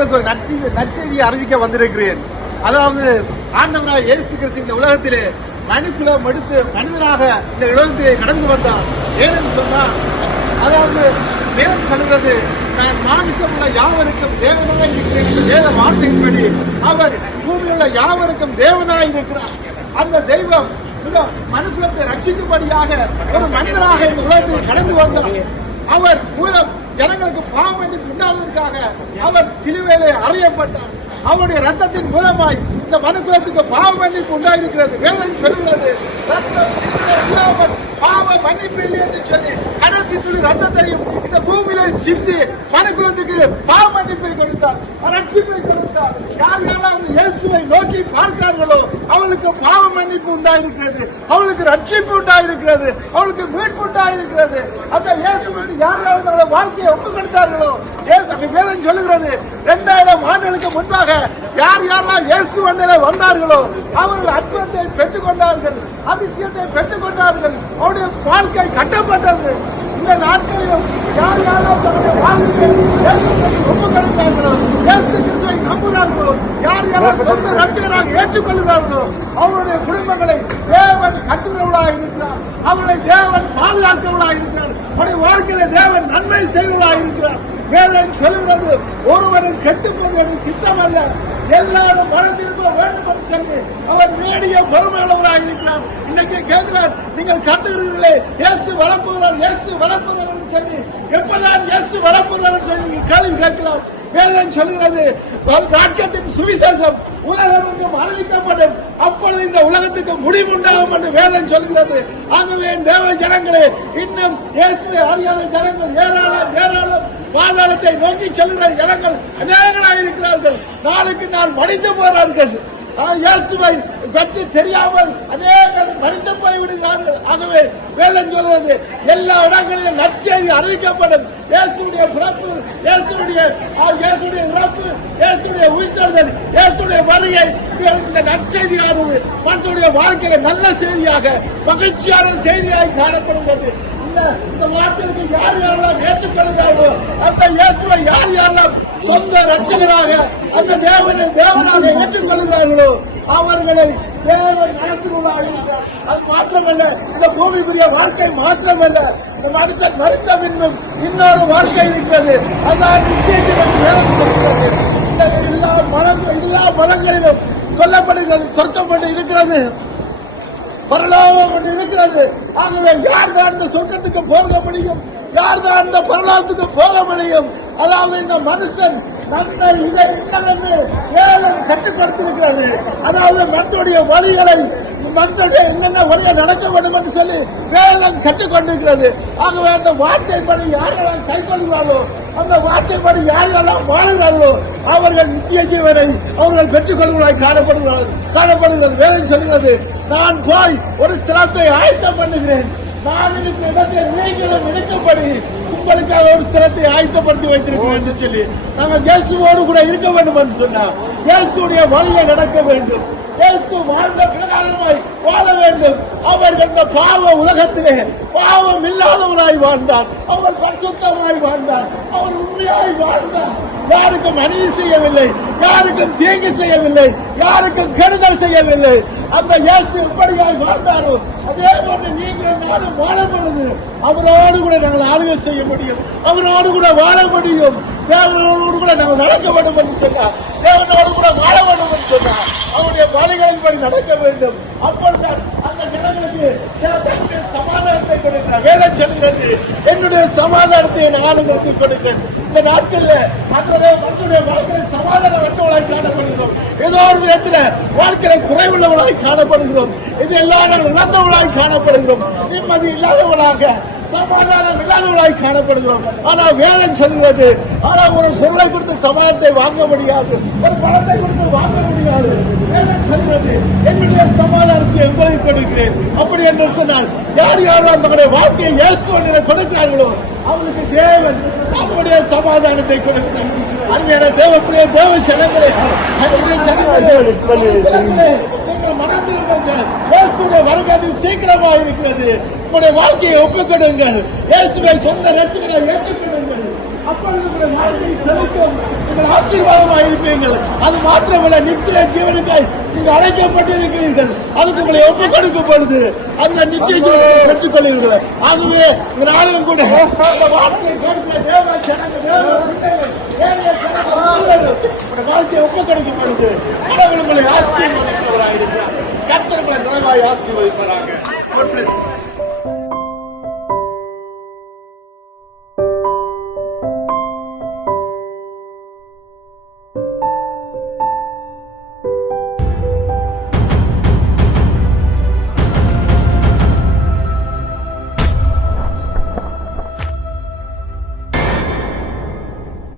உங்களுக்கு ஒரு நற்செய்தியை அறிவிக்க வந்திருக்கிறேன். அதாவது ஆண்டவராக இயேசு கிறிஸ்து இந்த உலகத்திலே மனுக்குலம் எடுத்து மனிதனாக இந்த உலகத்திலே கடந்து வந்தார். ஏனென்று சொன்னால், அதாவது வேதம் சொல்கிறது, நான் மாமிசம் உள்ள யாவருக்கும் தேவனாய் இருக்கிறேன் என்ற வேத வார்த்தையின்படி அவர் பூமியில் உள்ள யாவருக்கும் தேவனாய் இருக்கிறார். அந்த தெய்வம் மனுக்குலத்தை ரட்சிக்கும்படியாக ஒரு மனிதனாக இந்த உலகத்தில் கடந்து வந்தார். அவர் மூலம் ஜனங்களுக்கு பாவம் உண்டாவதற்காக அவர் சிலுவையிலே அறையப்பட்டார். அவருடைய ரத்தத்தின் மூலமாய் இந்த மனுக்குலத்துக்கு பாவ மன்னிப்பு உண்டாயிருக்கிறது. வேதம் சொல்கிறது, பாவ மன்னிப்பு இல்லை என்று சொல்லி கடைசி துளி ரத்தத்தையும் இந்த பூமியிலே சிந்தி மனுக்குலத்துக்கு பாவ மன்னிப்பை கொடுத்தார், ரட்சிப்பை கொடுத்தார். யார் யாரெல்லாம் இயேசுவை நோக்கி பார்க்கிறார்களோ அவளுக்கு பாவ மன்னிப்பு உண்டாயிருக்கிறது, அவளுக்கு ரட்சிப்பு உண்டாயிருக்கிறது, அவளுக்கு மீட்பு உண்டாயிருக்கிறது. அந்த இயேசுக்கு யார் யார் வாழ்க்கையை ஒப்புக் கொடுத்தார்களோ, வேதம் சொல்லுகிறது, 2000 ஆண்டுகளுக்கு முன்பாக யார் யாரெல்லாம் இயேசு வண்டியில வந்தார்களோ அவர்கள் அற்புதத்தை பெற்றுக் கொண்டார்கள், அதிசயத்தை பெற்றுக் கொண்டார்கள். அவருடைய வாழ்க்கை கட்டப்பட்டது. இந்த நாட்களிலும் யார் யாரெல்லாம் தன்னுடைய வாழ்க்கையை ஒப்புக் கொடுத்தார்களோ, இயேசு கிறிஸ்துவை நம்புகிறார்களோ, யார் யாரெல்லாம் சொந்த ரட்சகராக ஏற்றுக்கொள்கிறார்களோ அவருடைய குடும்பங்களை தேவன் கட்டுகிறவர்களாக இருக்கிறார், அவர்களை தேவன் பாதுகாக்கிறவர்களாக இருக்கிறார், அவருடைய வாழ்க்கையில தேவன் நன்மை செய்கிறவர்களாக இருக்கிறார். வேதம் சொல்லுகிறது, ஒருவரும் கெட்டுப் போவது சித்தம் அல்ல, எல்லாரும் மறந்திருக்க வேண்டும் என்று சொல்லி அவர் நேடிய பொறுமையுள்ளவராக இருக்கிறார். இன்னைக்கு கேட்கிறார், நீங்கள் கட்டுகிறீர்களே இயேசு வரப்போகிறார், இயேசு வரப்போகிறார் என்று சொல்லி எப்பதான் இயேசு வரப்போகிறார் சொல்லி கேள்வி கேட்கலாம். வேதம் சொல்கிறது, ராஜ்யத்தின் சுவிசேஷம் உலகத்துக்கும் அறிவிக்கப்படும், அப்பொழுது இந்த உலகத்துக்கு முடிவு உண்டாகும் என்று வேதம் சொல்கிறது. ஆகவே தேவ ஜனங்களே, இன்னும் இயேசுவை அறியாத ஜனங்கள் ஏராளம் ஏராளம் பாதாளத்தை நோக்கி செல்கிற ஜனங்கள் அநேகராக இருக்கிறார்கள். நாளுக்கு நாள் மடிந்து போகிறார்கள். இயேசுவை பற்றி தெரியாமல் அநேகர் மடிந்து போய் விடுகிறார்கள். ஆகவே வேதம் சொல்கிறது, எல்லா இடங்களிலும் நற்செய்தி அறிவிக்கப்படும். இயேசுடைய பிறப்பு, இயேசுடைய இறப்பு, இயேசுடைய உயிர்த்தெழுதல், இயேசுடைய வருகை, இந்த நற்செய்தியானது மனுஷனுடைய வாழ்க்கையில நல்ல செய்தியாக மகிழ்ச்சியான செய்தியாக காணப்படுகிறது. இந்த வார்த்தைக்கு யார் யாரெல்லாம் ஏற்றுக்கொள்கிறார்களோ அந்த இயேசுவை யார் யாரெல்லாம் சொந்த ரட்சகராக அந்த தேவனாக ஏற்றுக்கொள்கிறார்களோ அவர்களை தேவன் நடத்துவதாக. அது மாத்திரமல்ல, இந்த பூமிக்குரிய வாழ்க்கை மாத்திரமல்ல, இந்த மனுஷன் மறுத்த பின்பும் இன்னொரு வாழ்க்கை இருக்கிறது. அதான் எல்லா மதங்களிலும் சொல்லப்படுகிறது, சொர்க்கப்பட்டு இருக்கிறது, பரலோகம் ஒன்று இருக்கிறது. ஆகவே யார் தான் இந்த சொர்க்கத்துக்கு போக முடியும், யார் தான் இந்த பரலோகத்துக்கு போக முடியும்? அதாவது இந்த மனுஷன் நன்மை இதை இன்னதென்று வேதம் கட்டுப்படுத்திருக்கிறது. அதாவது மனுடைய வழிகளை, மனுஷனுடைய என்னென்ன வழியை நடக்க வேண்டும் என்று சொல்லி வேதம் கற்றுக்கொண்டிருக்கிறது. ஆகவே அந்த வார்த்தைப்படி யாரெல்லாம் கைக்கொள்கிறார்களோ, அந்த வார்த்தைப்படி யாரெல்லாம் வாழ்கிறார்களோ அவர்கள் நித்திய ஜீவனை அவர்கள் பெற்றுக் கொள்வதாக காணப்படுகிறது. வேதம் சொல்கிறது, நான் போய் ஒரு ஸ்தலத்தை ஆயத்தம் பண்ணுகிறேன், நான் இருக்கிற இடத்தை நீங்களும் நினைக்கப்படி உங்களுக்காக ஒரு ஸ்தலத்தை ஆயத்தப்படுத்தி வைத்திருக்கிறேன் என்று சொல்லி நாங்கள் இயேசுவோடு கூட இருக்க வேண்டும் என்று சொன்னார். இயேசுடைய வழியை நடக்க வேண்டும், இயேசு வாழ்ந்த பிரகாரமாய் வாழ வேண்டும். அவர்கள் இந்த பாவ உலகத்திலே பாவம் இல்லாதவராய் வாழ்ந்தார், அவர் பரிசுத்தமாய் வாழ்ந்தார், அவர் உண்மையாய் வாழ்ந்தார். யாருக்கும் அநீதி செய்யவில்லை, யாருக்கும் தீங்கு செய்யவில்லை, யாருக்கும் கெடுதல் செய்யவில்லை. அந்த இயேசு எப்படியாய் வாழ்ந்தாரோ அதே போன்று நீங்கள் நானும் வாழ பொழுது அவரோடு கூட நாங்கள் ஆளுகை செய்ய முடியும், அவரோடு கூட வாழ முடியும். தேவனோடு கூட நாங்கள் நடக்க வேண்டும் என்று சொன்னார், தேவனோடு கூட வாழ வேண்டும் என்று சொன்னார். அவருடைய வழிகளின்படி நடக்க வேண்டும். அப்பொழுதுதான் அந்த ஜனங்களுக்கு தன்னுடைய சமாதானத்தை கொடுக்கிறார். வேதம் சொல்கிறது, என்னுடைய சமாதானத்தை நான் உங்களுக்கு கொடுக்கிறேன். இந்த நாட்களில் மனுடைய வாழ்க்கையை சமாதானமற்றவர்களாய் காணப்படுகிறோம், ஏதோ ஒரு விதத்தில் வாழ்க்கையை குறைவுள்ளவர்களாய் காணப்படுகிறோம், இது எல்லாம் நாங்கள் இழந்தவர்களாய் காணப்படுகிறோம், நிம்மதி இல்லாதவர்களாக சமாதானம் இல்லாதவர்களாய் காணப்படுகிறோம். ஆனால் வேதம் சொல்கிறது, ஆனால் ஒரு பொருளை கொடுத்து சமாதானத்தை வாங்க முடியாது, ஒரு பணத்தை கொடுத்து வாங்க முடியாது. வேதம் சொல்கிறது, என்னுடைய சமாதானத்தை உங்களுக்கு கொடுக்கிறேன். அப்படி என்று சொன்னால் யார் யாரெல்லாம் தங்களுடைய வாழ்க்கையை இயேசுவிடம் கொடுக்கிறார்களோ அவங்களுக்கு தேவன் நம்முடைய சமாதானத்தை கொடுக்கிறார். அருமையான தேவப்பிரிய தேவ ஜனங்களே, வருகை சீக்கிரமாக இருக்கிறது. உங்களுடைய வாழ்க்கையை ஒப்புக்கொடுங்கள், இயேசுவை சொந்த ரட்சகரை ஏற்றுக்கொள்ளுங்கள். அப்பொழுது உங்கள் வாழ்க்கை செலுத்தும், நீங்கள் ஆசீர்வாதமாக இருப்பீர்கள். அது மாத்திரமல்ல, நித்திய ஜீவனுக்காய் நீங்கள் அழைக்கப்பட்டிருக்கிறீர்கள். அதுக்கு உங்களை ஒப்புக் கொடுக்கப்படுது. அந்த நித்திய ஜீவனை பெற்றுக் கொள்வீர்கள். ஆகவே இந்த நாளிலும் கூட இந்த வார்த்தையை கேட்கிற தேவ ஜனங்கள், தேவ பிள்ளைகள், தேவ ஜனங்கள் உங்களுடைய வாழ்க்கையை ஒப்புக் கொடுக்கப்படுது. கடவுள் உங்களை ஆசீர்வதிக்கிறவராக இருக்கிறார். கர்த்தர் உங்களை நிறைவாய் ஆசீர்வதிப்பாராக. God bless you.